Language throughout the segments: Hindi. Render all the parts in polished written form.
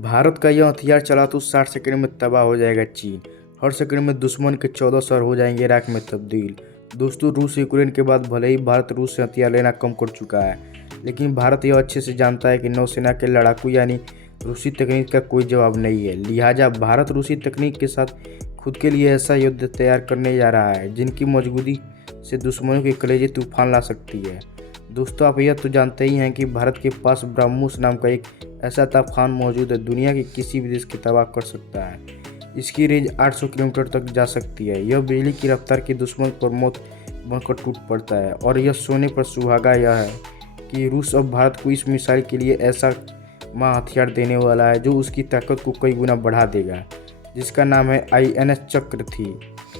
भारत का यह हथियार चला तो 60 सेकंड में तबाह हो जाएगा चीन। हर सेकंड में दुश्मन के 14 शहर हो जाएंगे राख में तब्दील। दोस्तों, रूस यूक्रेन के बाद भले ही भारत रूस से हथियार लेना कम कर चुका है, लेकिन भारत यह अच्छे से जानता है कि नौसेना के लड़ाकू यानी रूसी तकनीक का कोई जवाब नहीं है। लिहाजा भारत रूसी तकनीक के साथ खुद के लिए ऐसा युद्ध तैयार करने जा रहा है जिनकी मौजूदगी से दुश्मनों के कलेजे तूफान ला सकती है। दोस्तों, आप यह तो जानते ही हैं कि भारत के पास ब्रह्मोस नाम का एक ऐसा तूफान मौजूद है दुनिया के किसी भी देश की तबाह कर सकता है। इसकी रेंज 800 किलोमीटर तक जा सकती है। यह बिजली की रफ्तार के दुश्मन पर मौत बनकर टूट पड़ता है। और यह सोने पर सुहागा यह है कि रूस अब भारत को इस मिसाइल के लिए ऐसा हथियार देने वाला है जो उसकी ताकत को कई गुना बढ़ा देगा, जिसका नाम है INS चक्र थी।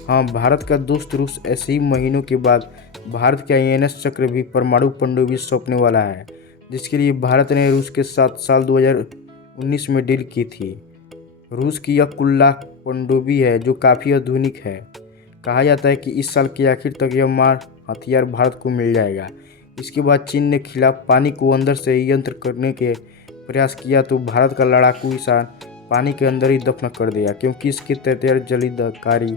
हाँ, भारत का दोस्त रूस ऐसे ही महीनों के बाद भारत के INS चक्र भी परमाणु पनडुब्बी सौंपने वाला है, जिसके लिए भारत ने रूस के साथ साल 2019 में डील की थी। रूस की यह कुल्ला पनडुब्बी है जो काफ़ी आधुनिक है। कहा जाता है कि इस साल के आखिर तक यह हथियार भारत को मिल जाएगा। इसके बाद चीन ने खिलाफ पानी को अंदर से ही यंत्र करने के प्रयास किया तो भारत का लड़ाकू इंसान पानी के अंदर ही दफन कर दिया, क्योंकि इसके तेतर जलीदकारी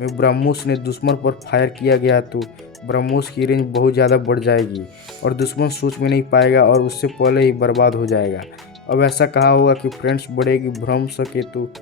में ब्रह्मोस ने दुश्मन पर फायर किया गया तो ब्रह्मोस की रेंज बहुत ज़्यादा बढ़ जाएगी और दुश्मन सोच में नहीं पाएगा और उससे पहले ही बर्बाद हो जाएगा। अब ऐसा कहा होगा कि फ्रेंड्स बढ़ेगी भ्रम सके, तो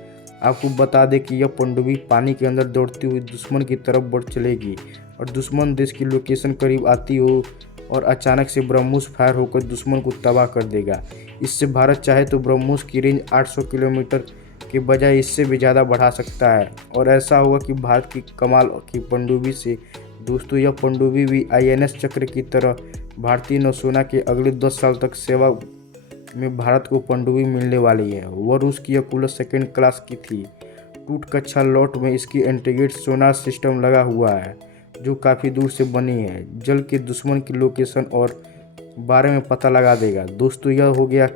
आपको बता दें कि यह पनडुब्बी पानी के अंदर दौड़ती हुई दुश्मन की तरफ बढ़ चलेगी और दुश्मन देश की लोकेशन करीब आती हो और अचानक से ब्रह्मोस फायर होकर दुश्मन को तबाह कर देगा। इससे भारत चाहे तो ब्रह्मोस की रेंज 800 किलोमीटर के बजाय इससे भी ज़्यादा बढ़ा सकता है। और ऐसा होगा कि भारत की कमाल की पनडुब्बी से दोस्तों यह पनडुब्बी भी INS चक्र की तरह भारतीय नौसेना के अगले 10 साल तक सेवा में भारत को पनडुब्बी मिलने वाली है। वह रूस की अकुला सेकेंड क्लास की थी। टूट कच्छा लौट में इसकी इंटीग्रेटेड सोनार सिस्टम लगा हुआ है जो काफ़ी दूर से बनी है जल के दुश्मन की लोकेशन और बारे में पता लगा देगा। दोस्तों, यह हो गया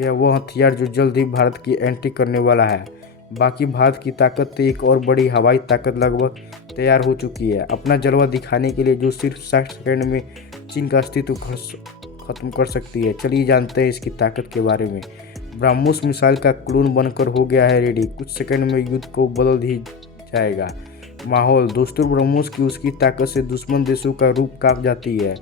वह हथियार जो जल्द ही भारत की एंट्री करने वाला है। बाकी भारत की ताकत तो एक और बड़ी हवाई ताकत लगभग तैयार हो चुकी है अपना जलवा दिखाने के लिए, जो सिर्फ 60 सेकंड में चीन का अस्तित्व खत्म कर सकती है। चलिए जानते हैं इसकी ताकत के बारे में। ब्रह्मोस मिसाइल का क्लोन बनकर हो गया है रेडी। कुछ सेकंड में युद्ध को बदल ही जाएगा माहौल। दोस्तों, ब्रह्मोस की उसकी ताकत से दुश्मन देशों का रूप कांप जाती है।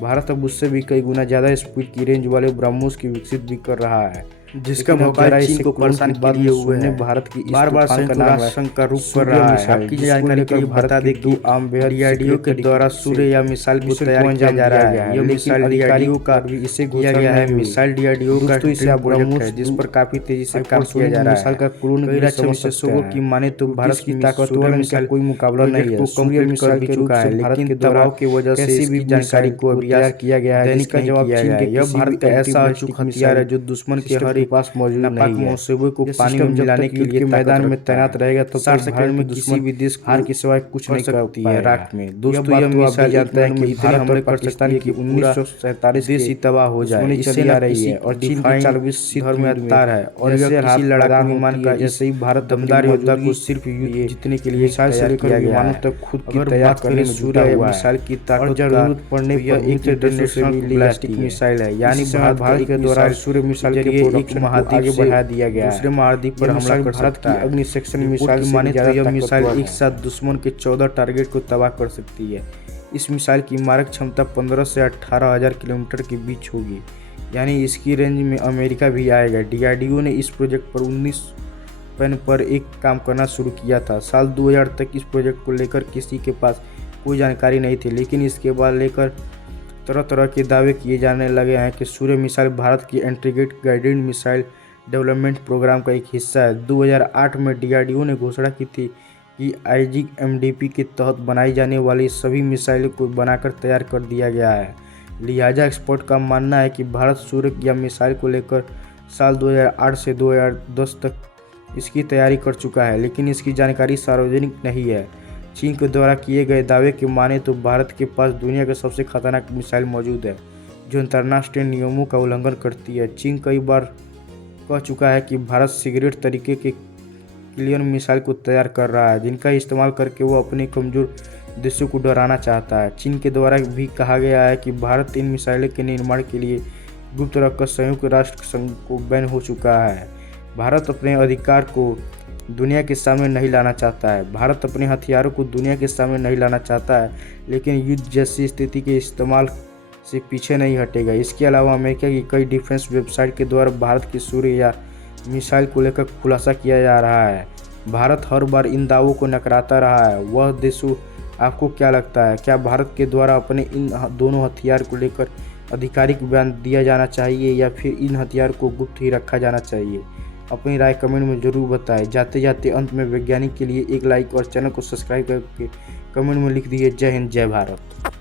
भारत अब उससे भी कई गुना ज़्यादा स्पीड की रेंज वाले ब्रह्मोस की विकसित भी कर रहा है, जिसका भौकाल चीन को परेशान किए हुए है। भारत की बार-बार संयुक्त राष्ट्र का रूप कर रहा है। आपकी जानकारी के लिए बता दें कि आम DRDO के द्वारा सूर्य या मिसाइल को तैयार किया जा रहा है। यह मिसाइल अधिकारियों का भी इसे किया गया है। मिसाइल DRDO का ब्रह्मोस है जिस पर काफी तेजी से काम किया जा रहा है। मिसाइल का क्लोन विशेषज्ञों की माने तो भारत की ताकतवर मिसाइल कोई मुकाबला नहीं है। सूर्य मिसाइल के रूप से भारत के दबाव की वजह से इसकी जानकारी को तैयार किया गया है, जिसका जवाब चीन के यह भारत का ऐसा अचूक हथियार है जो दुश्मन के हर पास मौजूद नहीं है। मौसूबे को पानी में मिलाने के लिए मैदान में तैनात रहेगा तो 60 सेकंड में किसी भी देश हार के सिवाय कुछ नहीं करती है राख में। दोस्तों, यह मिसाइल जानता है कि इतने हमले कर सकती है कि 1947 देश ही तबाह हो जाए। इससे आ रही है और चीन की 40 धर में अवतार है और यह किसी लड़ाकू विमान का जैसे ही भारत दमदार योद्धा को सिर्फ युद्ध जीतने के लिए मिसाइल से लेकर विमानों तक खुद की तैयार करने में जुटा हुआ है। मिसाइल की ताकत जरूरत पड़ने पर यह एक इंटरनेशनल बैलिस्टिक मिसाइल है, यानी भारत के द्वारा सूर्य मिसाइल के प्रोडक्शन आगे बढ़ा दिया गया। दूसरे महाद्वीप पर हमला कर सकता है। अग्नि सेक्शन मिसाइल माने तो यह मिसाइल एक साथ दुश्मन के 14 टारगेट को तबाह कर सकती है। इस मिसाइल की मारक क्षमता 15 से 18,000 किलोमीटर के बीच होगी, यानी इसकी रेंज में अमेरिका भी आएगा। DRDO ने इस प्रोजेक्ट पर 19 पेन पर एक काम करना शुरू किया था। साल 2000 तक इस प्रोजेक्ट को लेकर किसी के पास कोई जानकारी नहीं थी, लेकिन इसके बाद लेकर तरह तरह के दावे किए जाने लगे हैं कि सूर्य मिसाइल भारत की integrated guided missile development programme का एक हिस्सा है। 2008 में DRDO ने घोषणा की थी कि IGMDP के तहत बनाई जाने वाली सभी मिसाइलों को बनाकर तैयार कर दिया गया है। लिहाजा एक्सपर्ट का मानना है कि भारत सूर्य या मिसाइल को लेकर साल 2008 से 2010 तक इसकी तैयारी कर चुका है, लेकिन इसकी जानकारी सार्वजनिक नहीं है। चीन के द्वारा किए गए दावे के माने तो भारत के पास दुनिया का सबसे खतरनाक मिसाइल मौजूद है जो अंतर्राष्ट्रीय नियमों का उल्लंघन करती है। चीन कई बार कह चुका है कि भारत सिगरेट तरीके के क्लियर मिसाइल को तैयार कर रहा है, जिनका इस्तेमाल करके वो अपने कमजोर देशों को डराना चाहता है। चीन के द्वारा भी कहा गया है कि भारत इन मिसाइलों के निर्माण के लिए गुप्त रखकर संयुक्त राष्ट्र संघ को बैन हो चुका है। भारत अपने अधिकार को दुनिया के सामने नहीं लाना चाहता है। भारत अपने हथियारों को दुनिया के सामने नहीं लाना चाहता है, लेकिन युद्ध जैसी स्थिति के इस्तेमाल से पीछे नहीं हटेगा। इसके अलावा अमेरिका की कई डिफेंस वेबसाइट के द्वारा भारत के सूर्य या मिसाइल को लेकर खुलासा किया जा रहा है। भारत हर बार इन दावों को नकराता रहा है। वह देशों आपको क्या लगता है, क्या भारत के द्वारा अपने इन दोनों हथियार को लेकर आधिकारिक बयान दिया जाना चाहिए या फिर इन हथियार को गुप्त ही रखा जाना चाहिए? अपनी राय कमेंट में ज़रूर बताएं। जाते जाते अंत में वैज्ञानिक के लिए एक लाइक और चैनल को सब्सक्राइब करके कमेंट में लिख दीजिए जय हिंद जय भारत।